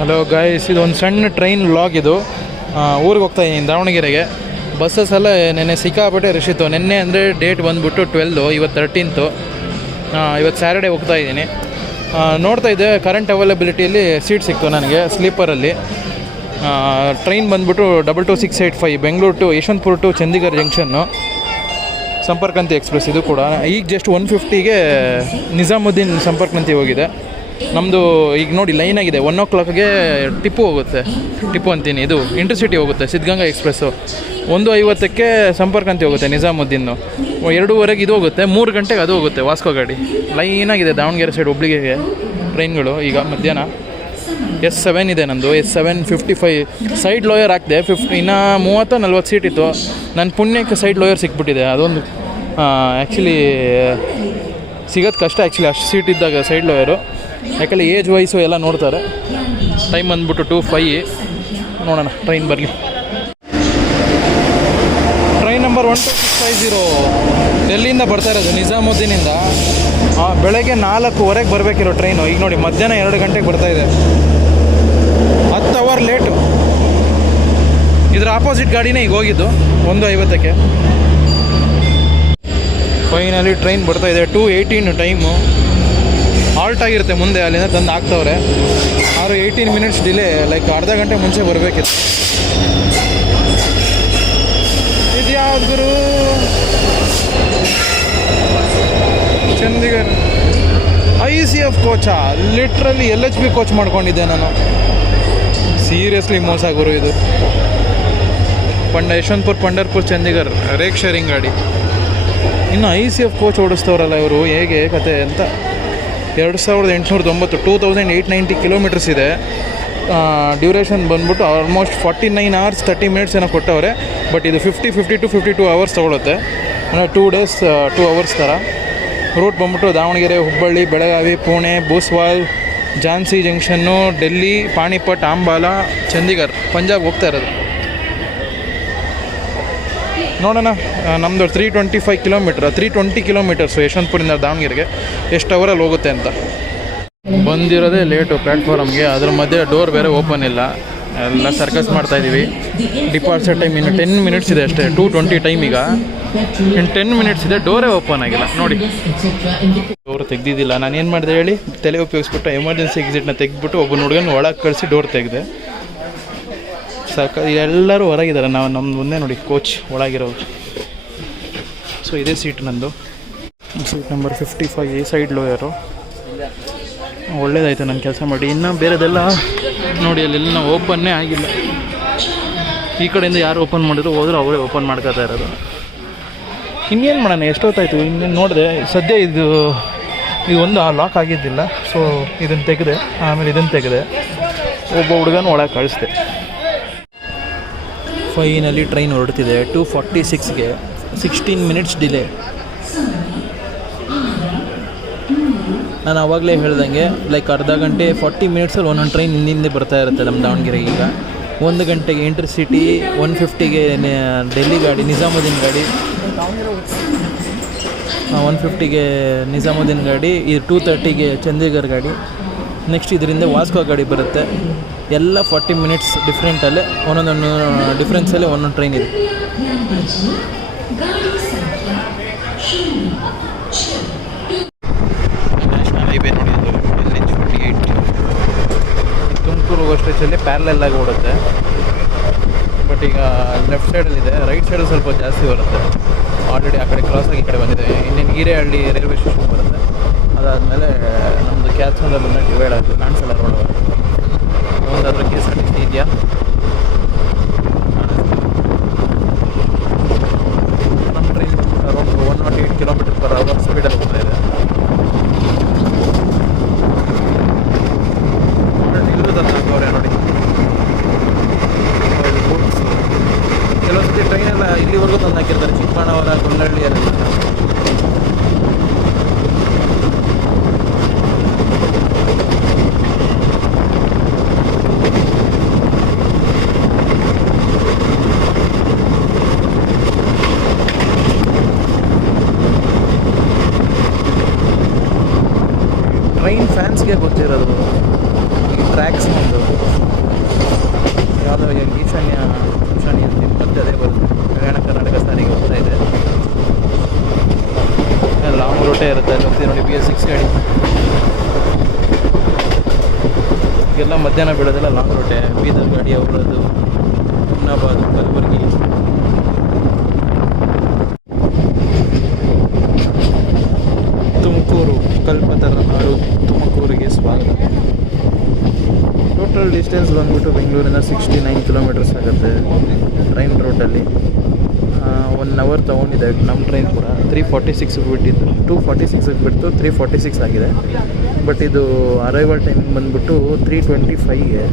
Hello guys, ಇದು ಒಂದು ಸಣ್ಣ ಟ್ರೈನ್ ವ್ಲಾಗ್ ಇದು. ಊರಿಗೆ ಹೋಗ್ತಾಯಿದ್ದೀನಿ ದಾವಣಗೆರೆಗೆ. ಬಸ್ಸಸ್ ಎಲ್ಲ ನೆನ್ನೆ ಸಿಕ್ಕಾಪಟ್ಟೆ ರಶ್ ಇತ್ತು. ನೆನ್ನೆ ಅಂದರೆ ಡೇಟ್ ಬಂದುಬಿಟ್ಟು 12, ಇವತ್ತು 13. ಇವತ್ತು ಸ್ಯಾಟರ್ಡೇ ಹೋಗ್ತಾಯಿದ್ದೀನಿ. ನೋಡ್ತಾ ಇದ್ದೆ ಕರೆಂಟ್ ಅವೈಲಬಿಲಿಟಿಯಲ್ಲಿ ಸೀಟ್ ಸಿಕ್ತು ನನಗೆ ಸ್ಲೀಪರಲ್ಲಿ. ಟ್ರೈನ್ ಬಂದುಬಿಟ್ಟು 22685 Bengaluru to Yeshwantpur to Chandigarh junction ಸಂಪರ್ಕಂತಿ ಎಕ್ಸ್ಪ್ರೆಸ್. ಇದು ಕೂಡ ಈಗ ಜಸ್ಟ್ 150ಗೆ ನಿಜಾಮುದ್ದೀನ್ ಸಂಪರ್ಕಂತಿ ಹೋಗಿದೆ. ನಮ್ಮದು ಈಗ ನೋಡಿ ಲೈನ್ ಆಗಿದೆ. 1 o'clockಗೆ ಟಿಪ್ಪು ಹೋಗುತ್ತೆ, ಟಿಪ್ಪು ಅಂತೀನಿ, ಇದು ಇಂಟರ್ಸಿಟಿ ಹೋಗುತ್ತೆ ಸಿದ್ಧಗಂಗಾ ಎಕ್ಸ್ಪ್ರೆಸ್ಸು. 1:50ಕ್ಕೆ ಸಂಪರ್ಕಂತಿ ಹೋಗುತ್ತೆ ನಿಜಾಮುದ್ದೀನು. 2:15 ಇದು ಹೋಗುತ್ತೆ, 3 ಗಂಟೆಗೆ ಅದು ಹೋಗುತ್ತೆ ವಾಸ್ಕೋ ಗಾಡಿ. ಲೈನಾಗಿದೆ ದಾವಣಗೆರೆ ಸೈಡ್ ಹುಬ್ಳಿಗೆ ಟ್ರೈನ್ಗಳು. ಈಗ ಮಧ್ಯಾಹ್ನ S7 ಇದೆ ನಂದು, S7 55 ಸೈಡ್ ಲೋಯರ್ ಹಾಕಿದೆ. ಇನ್ನು 30-40 ಸೀಟ್ ಇತ್ತು. ನನ್ನ ಪುಣ್ಯಕ್ಕೆ ಸೈಡ್ ಲೋಯರ್ ಸಿಕ್ಬಿಟ್ಟಿದೆ. ಅದೊಂದು ಆ್ಯಕ್ಚುಲಿ ಸಿಗೋದು ಕಷ್ಟ ಆ್ಯಕ್ಚುಲಿ, ಅಷ್ಟು ಸೀಟ್ ಇದ್ದಾಗ ಸೈಡ್ ಲೋಯರು. ಯಾಕಂದರೆ ಏಜ್ ವೈಸು ಎಲ್ಲ ನೋಡ್ತಾರೆ. ಟೈಮ್ ಬಂದ್ಬಿಟ್ಟು 2:05. ನೋಡೋಣ ಟ್ರೈನ್ ಬರಲಿ. ಟ್ರೈನ್ ನಂಬರ್ 12650 ಡೆಲ್ಲಿಯಿಂದ ಬರ್ತಾ ಇರೋದು ನಿಜಾಮುದ್ದೀನಿಂದ. ಬೆಳಗ್ಗೆ 4:15ಗೆ ಬರಬೇಕಿರೋ ಟ್ರೈನು. ಈಗ ನೋಡಿ ಮಧ್ಯಾಹ್ನ 2 ಗಂಟೆಗೆ ಬರ್ತಾಯಿದೆ. 10 ಅವರ್ ಲೇಟು. ಇದರ ಆಪೋಸಿಟ್ ಗಾಡಿನೇ ಈಗ ಹೋಗಿದ್ದು 1:50ಕ್ಕೆ. ಫೈನಲಿ ಟ್ರೈನ್ ಬರ್ತಾಯಿದೆ. 2:18 ಟೈಮು. ಹಾಲ್ಟ್ ಆಗಿರುತ್ತೆ ಮುಂದೆ, ಅಲ್ಲಿಂದ ತಂದು ಹಾಕ್ತವ್ರೆ. 18 ಮಿನಿಟ್ಸ್ ಡಿಲೇ, ಲೈಕ್ ಅರ್ಧ ಗಂಟೆ ಮುಂಚೆ ಬರಬೇಕಿತ್ತು. ಇದು ಯಾವ್ದು ಗುರು? ಚಂಡೀಗಢ ICF ಕೋಚಾ? ಲಿಟ್ರಲಿ LHB ಕೋಚ್ ಮಾಡ್ಕೊಂಡಿದ್ದೆ ನಾನು. ಸೀರಿಯಸ್ಲಿ ಮೋಸ ಗುರು ಇದು. ಯಶವಂತಪುರ ಪಂಡರ್ಪುರ್ ಚಂಡೀಗಢ ರೇಕ್ ಶೇರಿಂಗ್ ಗಾಡಿ. ಇನ್ನು ICF ಕೋಚ್ ಓಡಿಸ್ತವ್ರಲ್ಲ ಇವರು, ಹೇಗೆ ಕತೆ ಅಂತ. 2890 2890 ಕಿಲೋಮೀಟರ್ಸ್ ಇದೆ. ಡ್ಯೂರೇಷನ್ ಬಂದ್ಬಿಟ್ಟು ಆಲ್ಮೋಸ್ಟ್ 49 hours 30 minutes ಏನೋ ಕೊಟ್ಟವ್ರೆ. ಬಟ್ ಇದು 50 to 52 hours ತೊಗೊಳುತ್ತೆ. ಅಂದರೆ 2 days 2 hours ಥರ. ರೂಟ್ ಬಂದ್ಬಿಟ್ಟು ದಾವಣಗೆರೆ, ಹುಬ್ಬಳ್ಳಿ, ಬೆಳಗಾವಿ, ಪುಣೆ, ಬೂಸ್ವಾಲ್, ಝಾನ್ಸಿ ಜಂಕ್ಷನ್ನು, ಡೆಲ್ಲಿ, ಪಾಣಿಪಟ್, ಅಂಬಾಲಾ, ಚಂಡೀಗಢ, ಪಂಜಾಬ್ ಹೋಗ್ತಾ ಇರೋದು. ನೋಡೋಣ. ನಮ್ಮದು 320 ಕಿಲೋಮೀಟರ್ಸು ಯಶವಂತಪುರಿಂದ ದಾವಣಗೆರೆಗೆ. ಎಷ್ಟು ಅವರಲ್ಲಿ ಹೋಗುತ್ತೆ ಅಂತ. ಬಂದಿರೋದೇ ಲೇಟು ಪ್ಲ್ಯಾಟ್ಫಾರಮ್ಗೆ. ಅದ್ರ ಮಧ್ಯೆ ಡೋರ್ ಬೇರೆ ಓಪನ್ ಇಲ್ಲ. ಎಲ್ಲ ಸರ್ಕಸ್ ಮಾಡ್ತಾಯಿದ್ದೀವಿ. ಡಿಪಾರ್ಚರ್ ಟೈಮ್ ಇನ್ನು 10 minutes ಇದೆ ಅಷ್ಟೇ. 2:20 ಟೈಮ್. ಈಗ ಇನ್ನು 10 minutes ಇದೆ. ಡೋರೇ ಓಪನ್ ಆಗಿಲ್ಲ ನೋಡಿ. ಡೋರ್ ತೆಗ್ದಿದ್ದಿಲ್ಲ. ನಾನು ಏನು ಮಾಡಿದೆ ಹೇಳಿ, ತಲೆ ಉಪಯೋಗಿಸ್ಬಿಟ್ಟು ಎಮರ್ಜೆನ್ಸಿ ಎಕ್ಸಿಟ್ನ ತೆಗೆದ್ಬಿಟ್ಟು ಒಬ್ಬನ ಹುಡುಗನ ಒಳಗೆ ಕಳಿಸಿ ಡೋರ್ ತೆಗೆದೆ. ಎಲ್ಲರೂ ಹೊರಗಿದ್ದಾರೆ. ನಮ್ಮ ಮುಂದೆ ನೋಡಿ ಕೋಚ್ ಒಳಗಿರೋರು. ಸೊ ಇದೇ ಸೀಟ್ ನಂದು, ಸೀಟ್ ನಂಬರ್ 55 ಸೈಡ್ ಲೋಯರು. ಒಳ್ಳೇದಾಯಿತು ನನ್ನ ಕೆಲಸ ಮಾಡಿ. ಇನ್ನು ಬೇರೆದೆಲ್ಲ ನೋಡಿ ಅಲ್ಲೆಲ್ಲ ಓಪನ್ನೇ ಆಗಿಲ್ಲ. ಈ ಕಡೆಯಿಂದ ಯಾರು ಓಪನ್ ಮಾಡಿದ್ರು ಹೋದರೂ ಅವರೇ ಓಪನ್ ಮಾಡ್ಕೋತಾ ಇರೋದು. ಇನ್ನೇನು ಮಾಡೋಣ, ಎಷ್ಟೊತ್ತಾಯಿತು. ಇನ್ನೇನು ನೋಡಿದೆ ಸದ್ಯ ಇದು ಒಂದು ಲಾಕ್ ಆಗಿದ್ದಿಲ್ಲ. ಸೊ ಇದನ್ನು ತೆಗೆದೆ, ಆಮೇಲೆ ಇದನ್ನು ತೆಗೆದೆ. ಒಬ್ಬ ಹುಡುಗನ ಒಳಗೆ ಕಳಿಸ್ದೆ. ಫೈನಲಿ ಟ್ರೈನ್ ಹೊರಡ್ತಿದೆ 2:46ಗೆ. 16 minutes ಡಿಲೇ. ನಾನು ಆವಾಗಲೇ ಹೇಳ್ದಂಗೆ ಲೈಕ್ ಅರ್ಧ ಗಂಟೆ 40 minutesಲ್ಲಿ ಒಂದೊಂದು ಟ್ರೈನ್ ಹಿಂದೆ ಬರ್ತಾ ಇರುತ್ತೆ ನಮ್ಮ ದಾವಣಗೆರೆಗೆ. ಈಗ 1 ಗಂಟೆಗೆ ಇಂಟರ್ಸಿಟಿ, 1:50ಗೆ ಡೆಲ್ಲಿ ಗಾಡಿ, ನಿಜಾಮುದ್ದೀನ್ ಗಾಡಿ, 1:50ಗೆ ನಿಜಾಮುದ್ದೀನ್ ಗಾಡಿ, ಇದು 2:30ಗೆ ಚಂಡೀಗಢ ಗಾಡಿ. ನೆಕ್ಸ್ಟ್ ಇದರಿಂದ ವಾಸ್ಕೋ ಗಾಡಿ ಬರುತ್ತೆ. ಎಲ್ಲ 40 minutes ಡಿಫ್ರೆಂಟಲ್ಲೇ, ಒಂದೊಂದು ಡಿಫ್ರೆನ್ಸಲ್ಲೇ ಒಂದೊಂದು ಟ್ರೈನ್ ಇದೆ. ನ್ಯಾಷನಲ್ ಹೈವೇ ನೋಡಿ, NH48 ತುಮಕೂರು ಹೋಗೋ ಸ್ಟೇಜಲ್ಲಿ ಪ್ಯಾರಲಲ್ ಆಗಿ ಓಡುತ್ತೆ. ಬಟ್ ಈಗ ಲೆಫ್ಟ್ ಸೈಡಲ್ಲಿದೆ, ರೈಟ್ ಸೈಡಲ್ಲಿ ಸ್ವಲ್ಪ ಜಾಸ್ತಿ ಬರುತ್ತೆ. ಆಲ್ರೆಡಿ ಆ ಕಡೆ ಕ್ರಾಸ್ ಆಗಿ ಈ ಕಡೆ ಬಂದಿದೆ. ಇನ್ನೇನು ಹಿರೇಹಳ್ಳಿ ರೈಲ್ವೆ ಸ್ಟೇಷನ್ ಬರುತ್ತೆ. ಅದಾದಮೇಲೆ ನಮ್ಮದು ಕ್ಯಾತ್ಸಂದ್ರ ಬಂದ ಡಿವೈಡ್ ಆಗುತ್ತೆ. ಕಾಣಿಸಲ್ಲ ರೋಡ್. ಒಂದಾದ್ರೂ KSRTC ಇದೆಯಾ? ನಮ್ಮ ಟ್ರೈನ್ ಅರೌಂಡ್ 108 km/h ಸ್ಪೀಡಲ್ಲಿ ಹೋಗ್ತಾ ಇದೆ. ಇಲ್ಲದಂತ ಹಾಕವ್ರೆ ನೋಡಿ. ಕೆಲವೊಂದು ಟ್ರೈನೆಲ್ಲ ಇಲ್ಲಿವರೆಗೂ ತಂದು ಹಾಕಿರ್ತಾರೆ, ಚಿಕ್ಕಬಳ್ಳಾಪುರ, ಗೊಲ್ಲಹಳ್ಳಿ ಎಲ್ಲ. ಅದು ಈಶಾನ್ಯ ಅಂತೀನಿ ಮತ್ತೆ ಅದೇ ಬರುತ್ತೆ. ಕಲ್ಯಾಣ ಕರ್ನಾಟಕ ಸಾರಿಗೆ ಹೋಗ್ತಾ ಇದೆ. ಲಾಂಗ್ ರೂಟೇ ಇರುತ್ತೆ. ಅಲ್ಲಿ ಹೋಗ್ತೀವಿ ನೋಡಿ BS6 ಗಾಡಿ. ಎಲ್ಲ ಮಧ್ಯಾಹ್ನ ಬಿಡೋದೆಲ್ಲ ಲಾಂಗ್ ರೂಟೇ. ಬೀದರ್ ಗಾಡಿ ಹೋಗೋದು, ಹುಮ್ನಾಬಾದ್, ಕಲಬುರಗಿ. ತುಮಕೂರು, ಕಲ್ಪತರು ನಾಡು, ತುಮಕೂರಿಗೆ ಸ್ವಾಗತ. ಟೋಟಲ್ ಡಿಸ್ಟೆನ್ಸ್ ಬಂದ್ಬಿಟ್ಟು ಬೆಂಗಳೂರಿಂದ 69 ಕಿಲೋಮೀಟರ್ಸ್ ಆಗುತ್ತೆ ಟ್ರೈನ್ ರೂಟಲ್ಲಿ. 1 ಅವರ್ ತೊಗೊಂಡಿದೆ ನಮ್ಮ ಟ್ರೈನ್ ಕೂಡ. 3:46 ಬಿಟ್ಟಿದ್ದು, 2:46 ಬಿಟ್ಟು 3:46 ಆಗಿದೆ. ಬಟ್ ಇದು ಅರೈವಲ್ ಟೈಮಿಂಗ್ ಬಂದ್ಬಿಟ್ಟು 3:25ಗೆ.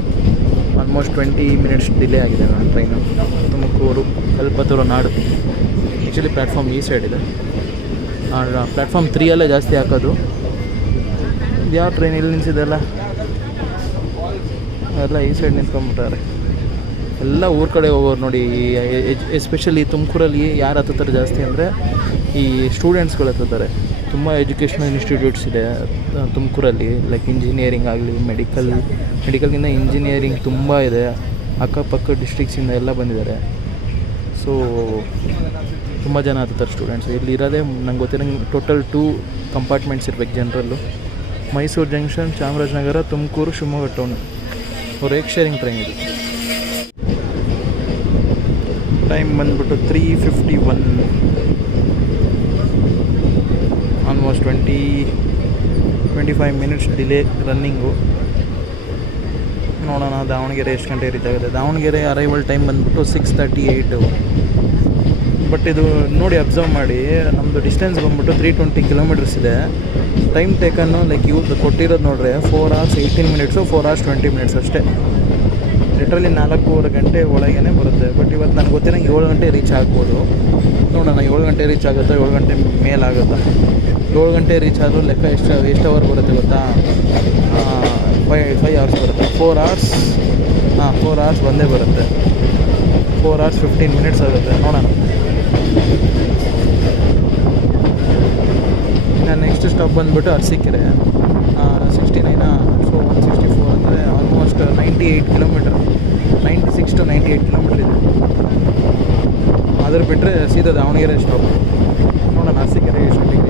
ಆಲ್ಮೋಸ್ಟ್ 20 ಮಿನಿಟ್ಸ್ ಡಿಲೇ ಆಗಿದೆ ನನ್ನ ಟ್ರೈನು. ತುಮಕೂರು, ಕಲ್ಪತರು ನಾಡು. ಆ್ಯಕ್ಚುಲಿ ಪ್ಲ್ಯಾಟ್ಫಾರ್ಮ್ ಈ ಸೈಡ್ ಇದೆ. ಪ್ಲ್ಯಾಟ್ಫಾರ್ಮ್ 3ಯಲ್ಲೇ ಜಾಸ್ತಿ ಹಾಕೋದು. ಯಾವ ಟ್ರೈನ್ ಇಲ್ಲಿ ನಿಲ್ಸಿದೆಲ್ಲ ಎಲ್ಲ ಈ ಸೈಡ್ ನಿಂತ್ಕೊಂಡ್ಬಿಟ್ಟಾರೆ. ಎಲ್ಲ ಊರ ಕಡೆ ಹೋಗೋರು ನೋಡಿ. ಎಸ್ಪೆಷಲಿ ತುಮಕೂರಲ್ಲಿ ಯಾರು ಹತ್ತುತ್ತಾರೆ ಜಾಸ್ತಿ ಅಂದರೆ ಈ ಸ್ಟೂಡೆಂಟ್ಸ್ಗಳು ಹತ್ತುತ್ತಾರೆ. ತುಂಬ ಎಜುಕೇಷನಲ್ ಇನ್ಸ್ಟಿಟ್ಯೂಟ್ಸ್ ಇದೆ ತುಮಕೂರಲ್ಲಿ. ಲೈಕ್ ಇಂಜಿನಿಯರಿಂಗ್ ಆಗಲಿ, ಮೆಡಿಕಲ್ಗಿಂತ ಇಂಜಿನಿಯರಿಂಗ್ ತುಂಬ ಇದೆ. ಅಕ್ಕಪಕ್ಕ ಡಿಸ್ಟ್ರಿಕ್ಸಿಂದ ಎಲ್ಲ ಬಂದಿದ್ದಾರೆ. ಸೊ ತುಂಬ ಜನ ಹತ್ತುತ್ತಾರೆ ಸ್ಟೂಡೆಂಟ್ಸ್. ಇಲ್ಲಿ ಇರೋದೇ ನಂಗೆ ಗೊತ್ತಿರಂಗೆ ಟೋಟಲ್ 2 ಕಂಪಾರ್ಟ್ಮೆಂಟ್ಸ್ ಇರ್ಬೇಕು ಜನರಲ್ಲು. Mysuru junction, Chamarajanagar, Tumakuru, Shivamogga town. Rake sharing train ಇದು. ಟೈಮ್ ಬಂದ್ಬಿಟ್ಟು 3:51. Almost 25 minutes delay running. ನೋಡೋಣ ದಾವಣಗೆರೆ ಎಷ್ಟು ಗಂಟೆ ರೀಚ್ ಆಗುತ್ತೆ. ದಾವಣಗೆರೆ ಅರೈವಲ್ ಟೈಮ್ ಬಂದ್ಬಿಟ್ಟು 6:38. ಬಟ್ ಇದು ನೋಡಿ ಅಬ್ಸರ್ವ್ ಮಾಡಿ, ನಮ್ಮದು ಡಿಸ್ಟೆನ್ಸ್ ಬಂದ್ಬಿಟ್ಟು 320 ಕಿಲೋಮೀಟರ್ಸ್ ಇದೆ. ಟೈಮ್ ಟೇಕನ್ನು ಲೈಕ್ ಇವ್ರು ಕೊಟ್ಟಿರೋದು ನೋಡ್ರೆ 4 hours 18 minutes, 4 hours 20 minutes ಅಷ್ಟೇ. ಲಿಟ್ರಲಿ 4.5 ಗಂಟೆ ಒಳಗೇ ಬರುತ್ತೆ. ಬಟ್ ಇವತ್ತು ನನಗೆ ಗೊತ್ತಿರಂಗೆ 7 ಗಂಟೆ ರೀಚ್ ಆಗ್ಬೋದು. ನೋಡೋಣ 7 ಗಂಟೆ ರೀಚ್ ಆಗುತ್ತಾ, 7 ಗಂಟೆ ಮೇಲಾಗುತ್ತಾ. 7 ಗಂಟೆ ರೀಚ್ ಆದರೂ ಲೆಕ್ಕ ಎಷ್ಟು ಅವರ್ ಬರುತ್ತೆ ಗೊತ್ತಾ? 5 hours ಬರುತ್ತೆ. 4 hours 4 hours ಬಂದೇ ಬರುತ್ತೆ. 4 hours 15 minutes ಆಗುತ್ತೆ. ನೋಡೋಣ. ಇನ್ನು ನೆಕ್ಸ್ಟ್ ಸ್ಟಾಪ್ ಬಂದುಬಿಟ್ಟು ಅರಸೀಕೆರೆ. 69 ಸೊ 164 ಅಂದರೆ ಆಲ್ಮೋಸ್ಟ್ 98 ಕಿಲೋಮೀಟರ್. 96 to 98 ಕಿಲೋಮೀಟರ್ ಇದೆ. ಅದ್ರ ಬಿಟ್ಟರೆ ಸೀದಾ ದಾವಣಗೆರೆ ಸ್ಟಾಪ್. ನೋಡೋಣ ಅರಸೀಕೆರೆ ಎಷ್ಟೊತ್ತಿಗೆ.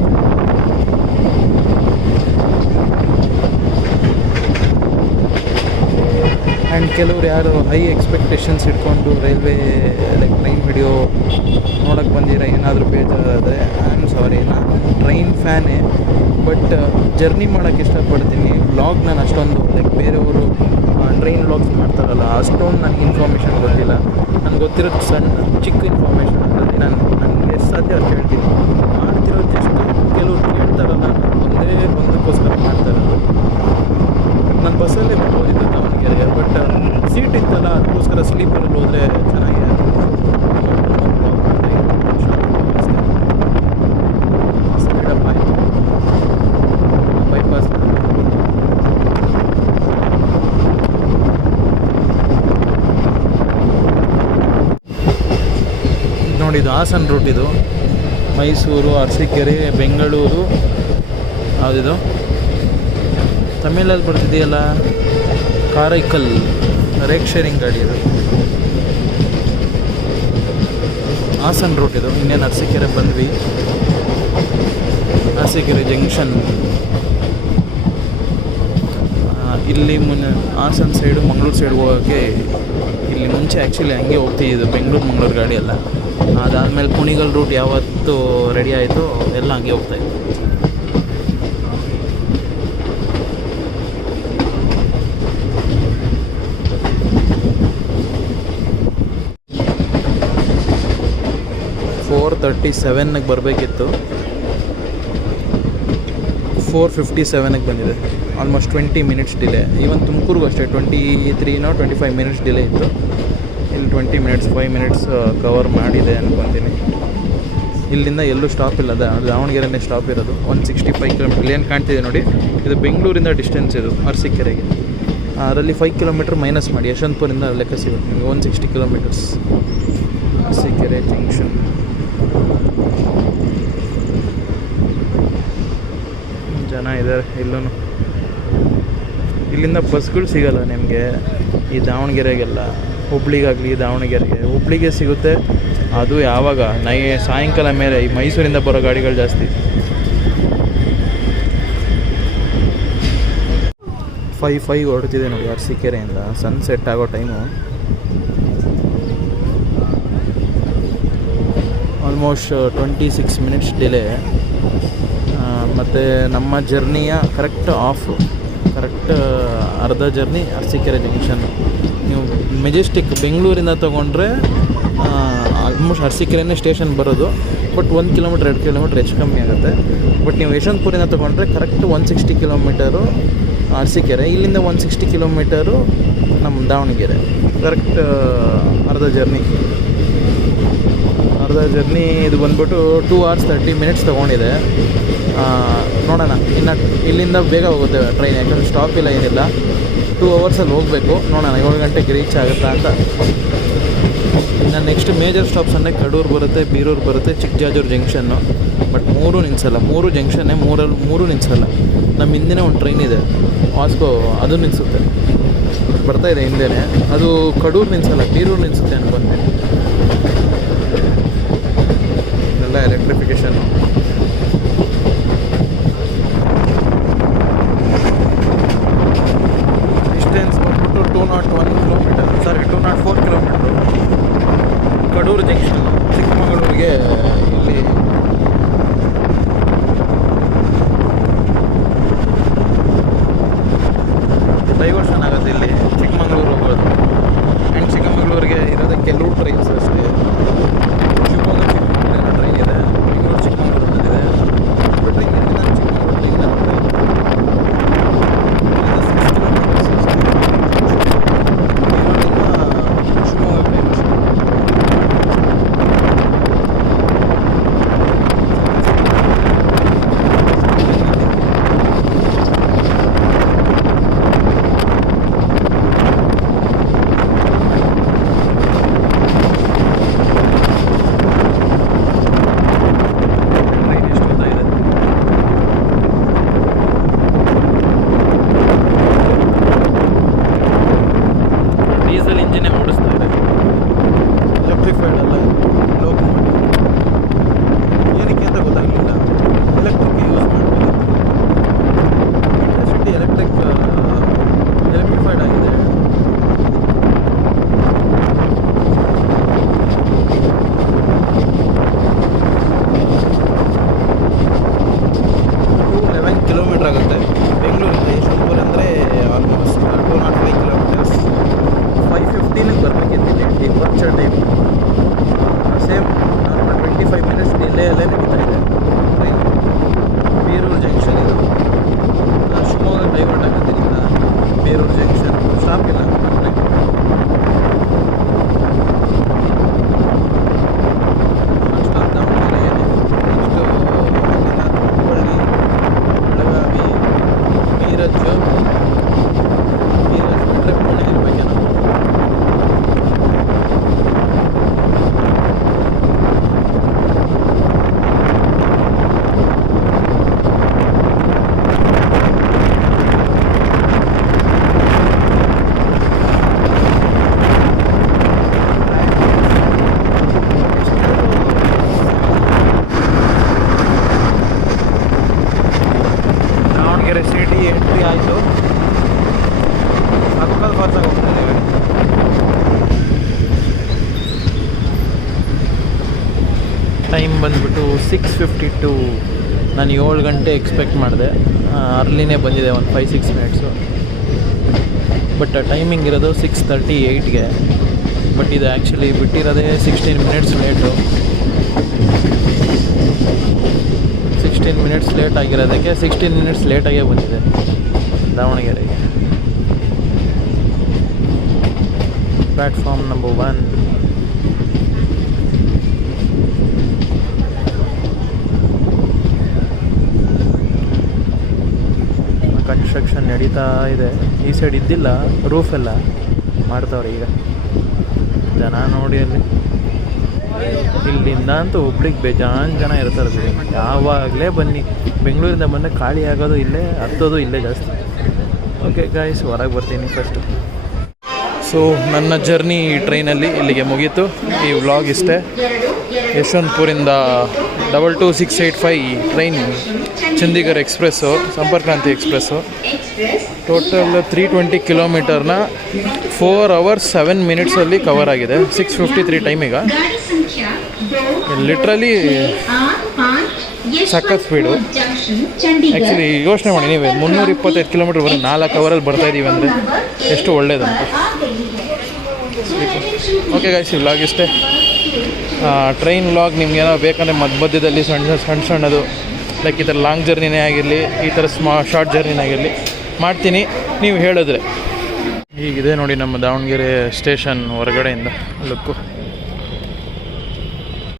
ಆ್ಯಂಡ್ ಕೆಲವ್ರು ಯಾರು ಹೈ ಎಕ್ಸ್ಪೆಕ್ಟೇಷನ್ಸ್ ಇಟ್ಕೊಂಡು ರೈಲ್ವೆ ಲೈಕ್ ಟ್ರೈನ್ ವಿಡಿಯೋ ನೋಡೋಕ್ಕೆ ಬಂದಿರೋ ಏನಾದರೂ ಬೇಜಾರಾದರೆ ಐ ಆಮ್ ಸಾರಿ. ನಾನು ಟ್ರೈನ್ ಫ್ಯಾನೇ. ಬಟ್ ಜರ್ನಿ ಮಾಡೋಕ್ಕೆ ಇಷ್ಟಪಡ್ತೀನಿ. ವ್ಲಾಗ್ ನಾನು ಅಷ್ಟೊಂದು ಲೈಕ್ ಬೇರೆಯವರು ಟ್ರೈನ್ ವ್ಲಾಗ್ಸ್ ಮಾಡ್ತಾರಲ್ಲ ಅಷ್ಟೊಂದು ನನಗೆ ಇನ್ಫಾರ್ಮೇಷನ್ ಗೊತ್ತಿಲ್ಲ. ನನಗೆ ಗೊತ್ತಿರೋದು ಚಿಕ್ಕ ಇನ್ಫಾರ್ಮೇಷನ್ ಅದರಲ್ಲಿ ನನಗೆ ಎಷ್ಟು ಸಾಧ್ಯ ಅಷ್ಟು ಹೇಳ್ತೀನಿ. ಮಾಡ್ತಿರೋದು ಜಸ್ಟ್ ಕೆಲವ್ರು ಕೇಳ್ತಾರಲ್ಲ, ಒಂದಕ್ಕೋಸ್ಕರ ಮಾಡ್ತಾರಲ್ಲ. ನಾನು ಬಸ್ಸಲ್ಲೇ ಬರ್ಬೋದಿತ್ತು ದಾವಣಗೆರೆಗೆ. ಬಟ್ ಸೀಟ್ ಇತ್ತಲ್ಲ, ಅದಕ್ಕೋಸ್ಕರ ಸ್ಲೀಪರಲ್ಲಿ ಹೋದರೆ ಚೆನ್ನಾಗಿ ಸ್ಪೀಡಪ್ ಆಯಿತು. ಬೈಪಾಸ್ ನೋಡಿ. ಇದು ಹಾಸನ ರೂಟ್. ಇದು ಮೈಸೂರು, ಅರಸೀಕೆರೆ, ಬೆಂಗಳೂರು, ಯಾವುದಿದು ತಮಿಳಲ್ಲಿ ಬರ್ತಿದೆಯಲ್ಲ, ಕಾರೈಕಲ್. ರೇಕ್ ಶೇರಿಂಗ್ ಗಾಡಿ ಇದು. ಹಾಸನ ರೂಟ್ ಇದು. ಇನ್ನೇನು ಅರಸೀಕೆರೆ ಬಂದ್ವಿ. ಅರಸೀಕೆರೆ ಜಂಕ್ಷನ್. ಇಲ್ಲಿ ಹಾಸನ ಸೈಡು ಮಂಗಳೂರು ಸೈಡ್ ಹೋಗೋಕ್ಕೆ ಇಲ್ಲಿ ಮುಂಚೆ ಆ್ಯಕ್ಚುಲಿ ಹಂಗೆ ಹೋಗ್ತಿದ್ದು, ಬೆಂಗಳೂರು ಮಂಗಳೂರು ಗಾಡಿ ಎಲ್ಲ. ಅದಾದಮೇಲೆ ಕುಣಿಗಲ್ ರೂಟ್ ಯಾವತ್ತು ರೆಡಿ ಆಯಿತು ಎಲ್ಲ ಹಂಗೆ ಹೋಗ್ತಾಯಿತ್ತು. .37ಗೆ ಬರಬೇಕಿತ್ತು, 4:57ಗೆ ಬಂದಿದೆ. Almost 20 minutes delay. ಈವನ್ ತುಮಕೂರಿಗೂ ಅಷ್ಟೇ 25 ಮಿನಿಟ್ಸ್ ಡಿಲೇ ಇತ್ತು. ಇಲ್ಲಿ 20 ಮಿನಿಟ್ಸ್ 5 ಮಿನಿಟ್ಸ್ ಕವರ್ ಮಾಡಿದೆ ಅಂದ್ಕೊತೀನಿ. ಇಲ್ಲಿಂದ ಎಲ್ಲೂ ಸ್ಟಾಪ್ ಇಲ್ಲ. ದಾವಣಗೆರೆನೇ ಸ್ಟಾಪ್ ಇರೋದು. 165 ಕಿಲೋಮೀಟರ್ ಏನು ಕಾಣ್ತಿದೆ ನೋಡಿ, ಇದು ಬೆಂಗಳೂರಿಂದ ಡಿಸ್ಟೆನ್ಸ್ ಇದು ಅರಸೀಕೆರೆಗೆ. ಅದರಲ್ಲಿ 5 ಕಿಲೋಮೀಟರ್ ಮೈನಸ್ ಮಾಡಿ ಯಶವಂತಪುರಿಂದ ಲೆಕ್ಕ ಸಿಗುತ್ತೆ ನಿಮಗೆ. 160 ಕಿಲೋಮೀಟರ್ಸ್ ಅರಸೀಕೆರೆ ಜಂಕ್ಷನ್. ಜನ ಇದ್ದಾರೆ ಇಲ್ಲೂ. ಇಲ್ಲಿಂದ ಬಸ್ಗಳು ಸಿಗೋಲ್ಲ ನಿಮಗೆ ಈ ದಾವಣಗೆರೆಗೆಲ್ಲ. ಹುಬ್ಳಿಗಾಗಲಿ ದಾವಣಗೆರೆಗೆ. ಹುಬ್ಳಿಗೆ ಸಿಗುತ್ತೆ, ಅದು ಯಾವಾಗ ಸಾಯಂಕಾಲ ಮೇಲೆ. ಈ ಮೈಸೂರಿಂದ ಬರೋ ಗಾಡಿಗಳು ಜಾಸ್ತಿ. 5 ಹೊರಡ್ತಿದೆ ನೋಡಿ ಅರಸೀಕೆರೆಯಿಂದ. ಸನ್ಸೆಟ್ ಆಗೋ ಟೈಮು. Almost 26 minutes delay. ಮತ್ತು ನಮ್ಮ ಜರ್ನಿಯ ಕರೆಕ್ಟ್ ಅರ್ಧ ಜರ್ನಿ ಅರಸೀಕೆರೆ ಜಂಕ್ಷನ್. ನೀವು ಮೆಜೆಸ್ಟಿಕ್ ಬೆಂಗಳೂರಿಂದ ತೊಗೊಂಡ್ರೆ ಆಲ್ಮೋಸ್ಟ್ ಅರಸೀಕೆರೆನೇ ಸ್ಟೇಷನ್ ಬರೋದು. ಬಟ್ 1 ಕಿಲೋಮೀಟ್ರ್ 2 ಕಿಲೋಮೀಟ್ರ್ ಹೆಚ್ಚು ಕಮ್ಮಿ ಆಗುತ್ತೆ. ಬಟ್ ನೀವು ಯಶವಂತಪುರಿಂದ ತೊಗೊಂಡ್ರೆ ಕರೆಕ್ಟ್ 160 ಕಿಲೋಮೀಟರು ಅರಸೀಕೆರೆ. ಇಲ್ಲಿಂದ 160 ಕಿಲೋಮೀಟರು ನಮ್ಮ ದಾವಣಗೆರೆ. ಕರೆಕ್ಟ್ ಅರ್ಧ ಜರ್ನಿ ಇದು ಬಂದ್ಬಿಟ್ಟು 2 hours 30 minutes ತೊಗೊಂಡಿದೆ. ನೋಡೋಣ, ಇನ್ನು ಇಲ್ಲಿಂದ ಬೇಗ ಹೋಗುತ್ತೆ ಟ್ರೈನ್, ಯಾಕಂದರೆ ಸ್ಟಾಪ್ ಇಲ್ಲ ಏನಿಲ್ಲ. 2 hours ಹೋಗಬೇಕು. ನೋಡೋಣ 7 ಗಂಟೆಗೆ ರೀಚ್ ಆಗುತ್ತಾ ಅಂತ. ಇನ್ನು ನೆಕ್ಸ್ಟ್ ಮೇಜರ್ ಸ್ಟಾಪ್ಸ್ ಅಂದರೆ ಕಡೂರು ಬರುತ್ತೆ, ಬೀರೂರು ಬರುತ್ತೆ, ಚಿಕ್ಕಜಾಜೂರು ಜಂಕ್ಷನ್ನು. ಬಟ್ 3 ನಿಲ್ಲಿಸಲ್ಲ. 3 ಜಂಕ್ಷನ್ನೇ, 3 ನಿಲ್ಲಿಸಲ್ಲ. ನಮ್ಮ ಹಿಂದಿನ ಒಂದು ಟ್ರೈನ್ ಇದೆ ವಾಸ್ಕೋ, ಅದು ನಿಲ್ಲಿಸುತ್ತೆ, ಬರ್ತಾಯಿದೆ ಹಿಂದೆನೇ. ಅದು ಕಡೂರು ನಿಲ್ಲಿಸಲ್ಲ, ಬೀರೂರು ನಿಲ್ಲಿಸುತ್ತೆ ಅನ್ಕೊಂತೀನಿ. ಇದೆಲ್ಲ ಎಲೆಕ್ಟ್ರಿಫಿಕೇಷನ್ನು. ಡಿಸ್ಟೆನ್ಸ್ ಬಂದ್ಬಿಟ್ಟು 204 ಕಿಲೋಮೀಟ್ರು. ಕಡೂರು ಜಂಕ್ಷನ್ ಚಿಕ್ಕಮಗಳೂರಿಗೆ. ಇಲ್ಲಿ ಡೈವರ್ಷನ್ ಆಗುತ್ತೆ ಇಲ್ಲಿ ಚಿಕ್ಕಮಗಳೂರು ಹೋಗೋದು. ಆ್ಯಂಡ್ ಚಿಕ್ಕಮಗಳೂರಿಗೆ ಇರೋದೇ ಕೆಲವು ಟ್ರೈನ್ಸ್ ಅಷ್ಟೇ. ಶಿವಮೊಗ್ಗ ಚಿಕ್ಕಮಗಳೂರಿನ ಟ್ರೈನ್ ಇದೆ, ಬೆಂಗಳೂರು ಚಿಕ್ಕಮಗಳೂರು ಬಂದಿದೆ. ಬಿಟ್ಟರೆ ನಾನು ಚಿಕ್ಕಮಗಳೂರು ಟ್ರೈನಿಂದ ಶಿವಮೊಗ್ಗ ಟ್ರೈನ್. ಆಗುತ್ತೆ. ಬೆಂಗಳೂರಿಂದ ಯಶವಂತಪುರ ಅಂದರೆ ಆಲ್ಮೋಸ್ಟ್ 205 ಕಿಲೋಮೀಟರ್ಸ್. 5:15ಗೆ ಬರಬೇಕಿತ್ತು ಡಿಪಾರ್ಚರ್ ಟೈಮ್. ಸೇಮ್ 25 ಮಿನಿಟ್ಸ್ ಡಿಲೇಯಲ್ಲೇ ನಡೀತಾ ಇದೆ ಟ್ರೈನ್. ಬೀರೂರು ಜಂಕ್ಷನ್ ಇದು. ಶಿವಮೊಗ್ಗ ಡೈವರ್ಟ್ ಆಗುತ್ತೆ ಇಲ್ಲಿಂದ. ಬೀರೂರು ಜಂಕ್ಷನ್ ಸ್ಟಾಪ್ ಇಲ್ಲ. ಸಿಟಿ ಎಂಟ್ರಿ ಆಯಿತು. ಸಕ್ಕಲ್ ಫಾಸ್ಟಾಗಿ ಹೋಗ್ತಾಯಿದ್ದೀವಿ. ಟೈಮ್ ಬಂದುಬಿಟ್ಟು 6:52. ನಾನು 7 ಗಂಟೆ ಎಕ್ಸ್ಪೆಕ್ಟ್ ಮಾಡಿದೆ. ಅರ್ಲಿನೇ ಬಂದಿದೆ ಒಂದು 5-6 ಮಿನಿಟ್ಸು. ಬಟ್ ಟೈಮಿಂಗ್ ಇರೋದು 6:38ಗೆ. ಬಟ್ ಇದು ಆ್ಯಕ್ಚುಲಿ ಬಿಟ್ಟಿರೋದೇ 16 ಮಿನಿಟ್ಸ್ ಲೇಟು. 16 ಮಿನಿಟ್ಸ್ ಲೇಟ್ ಆಗಿರೋದಕ್ಕೆ 16 ಮಿನಿಟ್ಸ್ ಲೇಟಾಗೇ ಬಂದಿದೆ ದಾವಣಗೆರೆಗೆ. Platform number 1. ಕನ್ಸ್ಟ್ರಕ್ಷನ್ ನಡೀತಾ ಇದೆ. ಈ ಸೈಡ್ ಇದ್ದಿಲ್ಲ, ರೂಫೆಲ್ಲ ಮಾಡ್ತಾವ್ರೆ ಈಗ. ಜನ ನೋಡಿ ಅಲ್ಲಿ. ಇಲ್ಲಿಂದ ಅಂತೂ ಹುಬ್ಳಿಗೆ ಬೇಜಾನ್ ಜನ ಇರ್ತಾರೆ ಬಿಡಿ. ಯಾವಾಗಲೇ ಬನ್ನಿ, ಬೆಂಗಳೂರಿಂದ ಬಂದರೆ ಖಾಲಿ ಆಗೋದು ಇಲ್ಲೇ, ಹತ್ತೋದು ಇಲ್ಲೇ ಜಾಸ್ತಿ. ಓಕೆ ಗಾಯ್ಸ್, ಹೊರಗೆ ಬರ್ತೀನಿ ಫಸ್ಟು. ಸೊ ನನ್ನ ಜರ್ನಿ ಟ್ರೈನಲ್ಲಿ ಇಲ್ಲಿಗೆ ಮುಗೀತು. ಈ ವ್ಲಾಗ್ ಇಷ್ಟೇ. ಯಶವಂತಪುರಿಂದ 22685 train Chandigarh express, Sampark Kranti express. Total 320 ಕಿಲೋಮೀಟರ್ನ 4 hours 7 minutes cover ಆಗಿದೆ. 6:53 ಟೈಮಿಗ. ಲಿಟ್ರಲಿ ಸಖತ್ ಸ್ಪೀಡು. ಆ್ಯಕ್ಚುಲಿ ಯೋಚನೆ ಮಾಡಿ ನೀವೇ, 325 ಕಿಲೋಮೀಟ್ರ್ ಬರೀ 4 ಅವರಲ್ಲಿ ಬರ್ತಾಯಿದ್ದೀವಿ ಅಂದರೆ ಎಷ್ಟು ಒಳ್ಳೇದಂತ. ಓಕೆ ಗಾಯ್ಸ್, ಈ ವ್ಲಾಗ್ ಇಷ್ಟೇ. ಟ್ರೈನ್ ವ್ಲಾಗ್ ನಿಮ್ಗೇನೋ ಬೇಕಂದರೆ ಮಧ್ಯದಲ್ಲಿ ಸಣ್ಣದು ಲೈಕ್ ಈ ಥರ ಲಾಂಗ್ ಜರ್ನಿನೇ ಆಗಿರಲಿ, ಈ ಥರ ಶಾರ್ಟ್ ಜರ್ನಿನೇ ಆಗಿರಲಿ ಮಾಡ್ತೀನಿ, ನೀವು ಹೇಳಿದ್ರೆ. ಹೀಗಿದೆ ನೋಡಿ ನಮ್ಮ ದಾವಣಗೆರೆ ಸ್ಟೇಷನ್ ಹೊರಗಡೆಯಿಂದ ಲುಕ್ಕು.